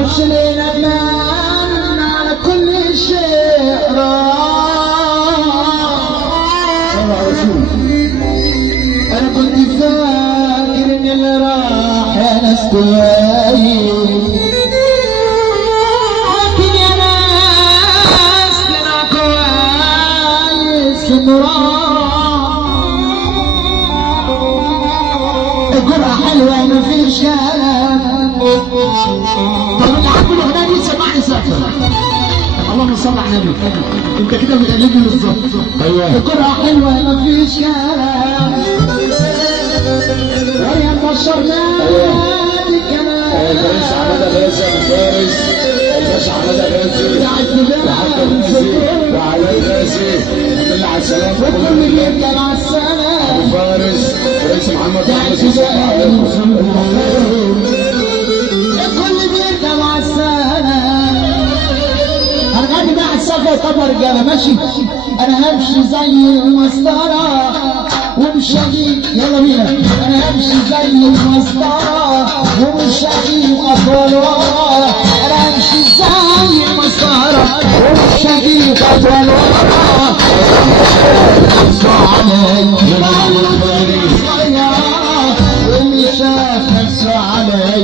معرفش ليه ندمان على كل شيء انا كنت فاكر ان اللي راح يا ناس كويس، لكن يا ناس طلع كويس انه راح. الجرأة حلوة مفيش كلام. طب اللي عاجبه الاغنية دي سمعني سقف. اللهم صل على النبي. انت كده بتقلدني بالظبط. ايوه. الجرأة حلوة مفيش كلام. ويا البشر نادي كمان. الباشا حماده غازي ابو فارس، الباشا حماده غازي وحمد غازي وعلاء غازي، الحمد لله على السلامه. وكل بيرجع مع السلامه. ابو فارس رئيس محمد حافظ الكل بيرجع مع السلامه. هنغني بقى السقف طبعا رجاله ماشي. انا همشي زي المسطره ومش هجيب، يلا بينا. انا همشي زي المسطره ومش هجيب اطول ورا. انا همشي زي المسطره ومش هجيب اطول ورا. علي ومش شاف نفسه علي